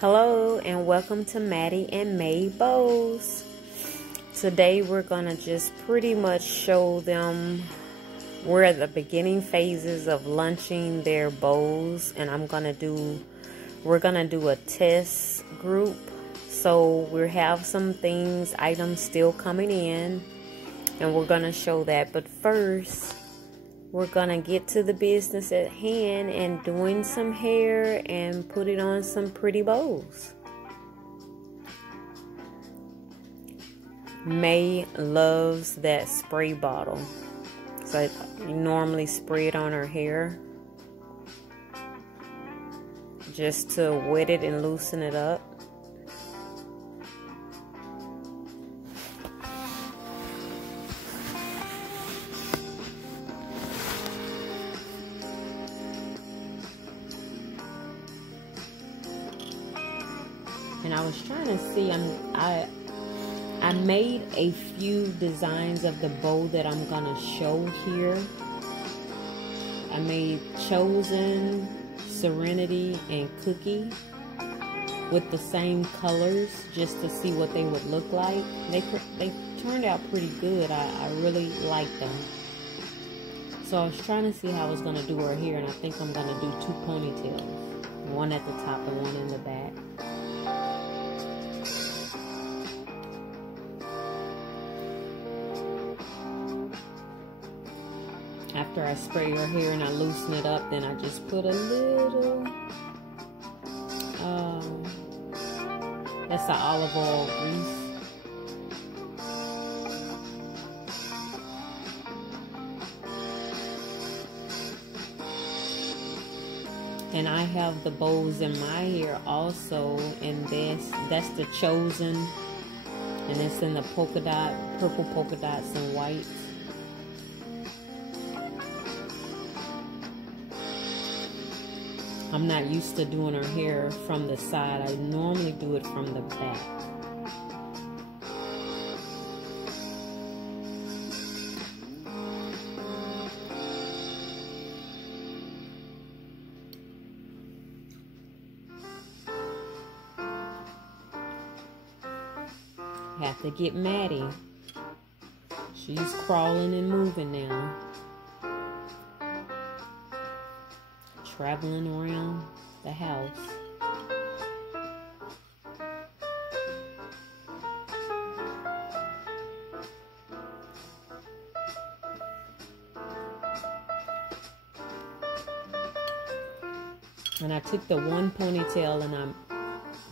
Hello and welcome to Mattie and Mae bows. Today we're gonna just pretty much show them we're at the beginning phases of launching their bows, and we're gonna do a test group. So we have some items still coming in, and we're gonna show that. But first, we're gonna get to the business at hand and doing some hair and put it on some pretty bows. Mae loves that spray bottle. So you normally spray it on her hair just to wet it and loosen it up. And I was trying to see, I made a few designs of the bow that I'm gonna show here. I made Chosen, Serenity, and Cookie with the same colors just to see what they would look like. They turned out pretty good. I really liked them. So I was trying to see how I was gonna do her hair, and I think I'm gonna do two ponytails. One at the top and one in the back. After I spray her hair and I loosen it up, then I just put a little, that's the olive oil grease. And I have the bows in my hair also, and that's the Chosen, and it's in the purple polka dots and whites. I'm not used to doing her hair from the side. I normally do it from the back. Have to get Mattie. She's crawling and moving now. Traveling around the house. And I took the one ponytail and I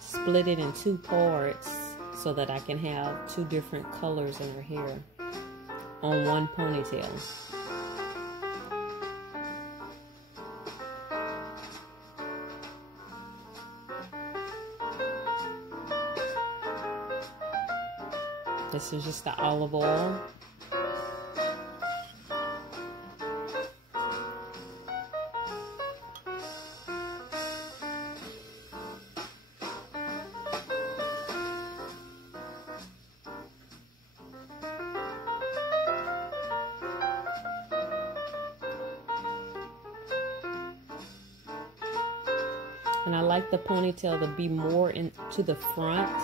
split it in two parts so that I can have two different colors in her hair on one ponytail. This is just the olive oil. And I like the ponytail to be more into the front.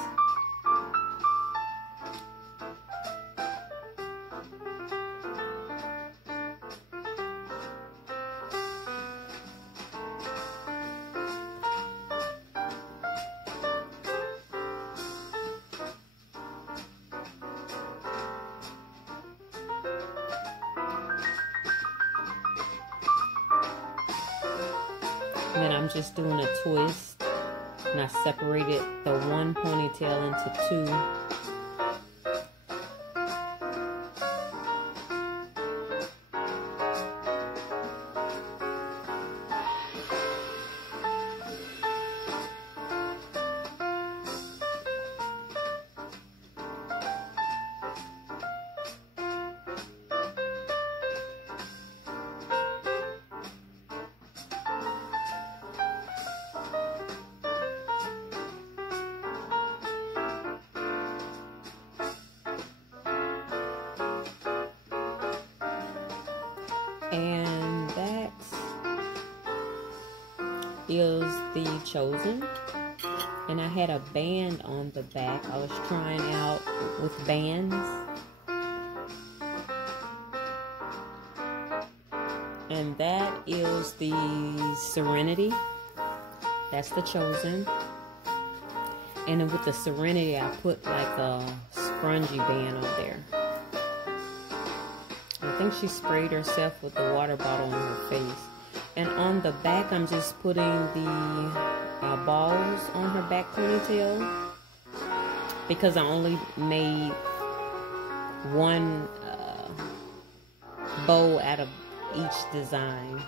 And then I'm just doing a twist, and I separated the one ponytail into two. And that is the Chosen. And I had a band on the back. I was trying out with bands. And that is the Serenity. That's the Chosen. And then with the Serenity, I put like a scrunchie band on there. I think she sprayed herself with the water bottle on her face. And on the back, I'm just putting the balls on her back ponytail, because I only made one bow out of each design.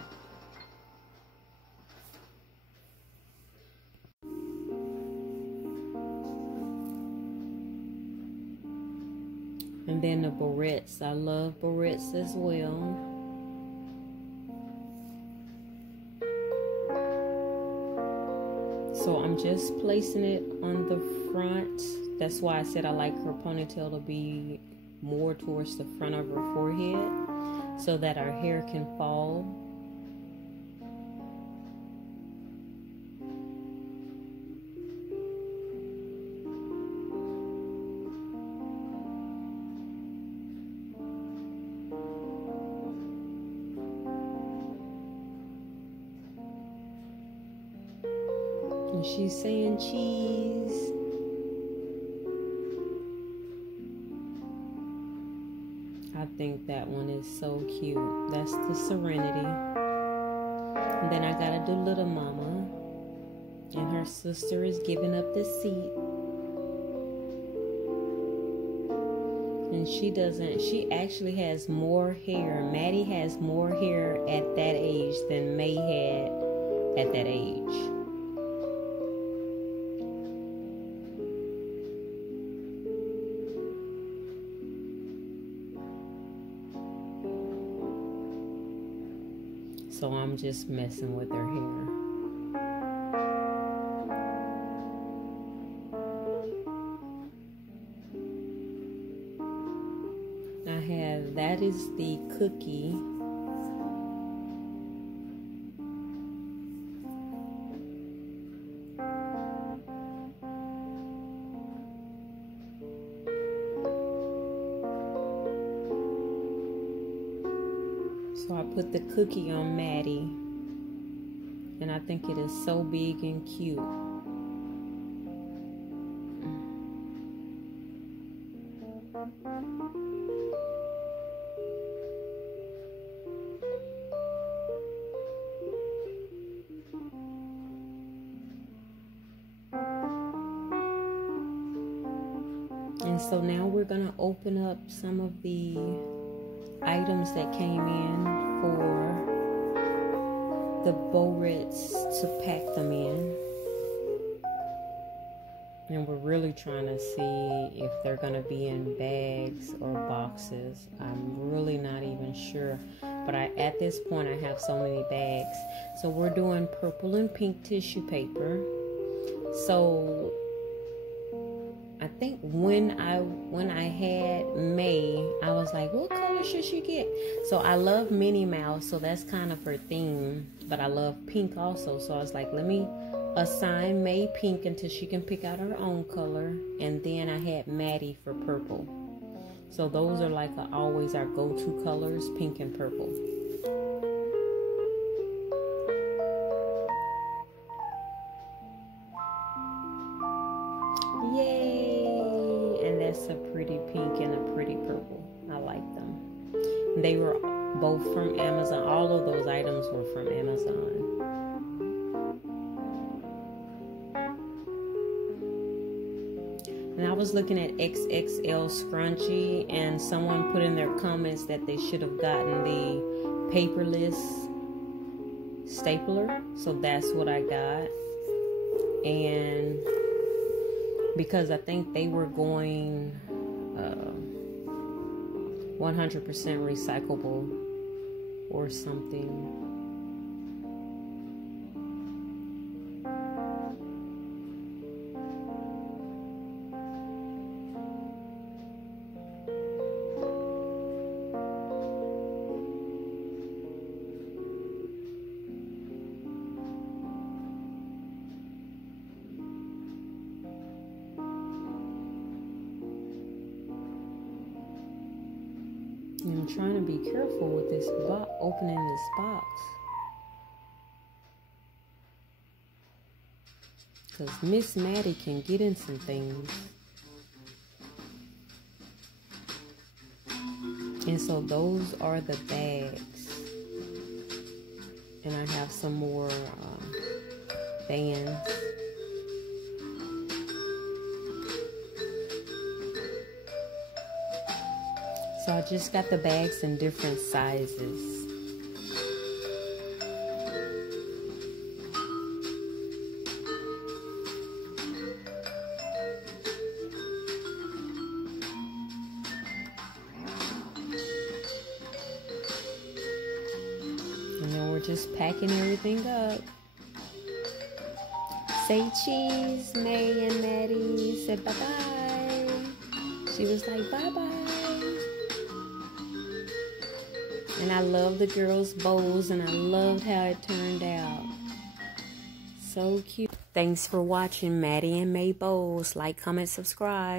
And then the barrettes. I love barrettes as well. So I'm just placing it on the front. That's why I said I like her ponytail to be more towards the front of her forehead, so that our hair can fall. And she's saying cheese. I think that one is so cute. That's the Serenity. And then I gotta do Little Mama. And her sister is giving up the seat. And she actually has more hair. Mattie has more hair at that age than Mae had at that age. So I'm just messing with her hair. That is the cookie. So I put the cookie on Mattie, and I think it is so big and cute. And so now we're going to open up some of the items that came in for the barrettes to pack them in. And we're really trying to see if they're going to be in bags or boxes. I'm really not even sure. But at this point, I have so many bags. So we're doing purple and pink tissue paper. So I think when I had Mae, I was like, what color should she get? So I love Minnie Mouse, so that's kind of her theme. But I love pink also. So I was like, let me assign Mae pink until she can pick out her own color. And then I had Mattie for purple. So those are like always our go-to colors, pink and purple. Yay! And that's a pretty pink and a pretty purple. I like them. They were both from Amazon. All of those items were from Amazon. And I was looking at XXL scrunchie, and someone put in their comments that they should have gotten the paperless stapler. So that's what I got. And because I think they were going 100% recyclable or something. I'm trying to be careful with this box, opening this box. Because Miss Mattie can get in some things. And so those are the bags. And I have some more bands. So I just got the bags in different sizes. And then we're just packing everything up. Say cheese, Mae and Mattie said bye-bye. She was like, bye-bye. And I love the girls' bows, and I loved how it turned out. So cute. Thanks for watching Mattie and Mae Bows. Like, comment, subscribe.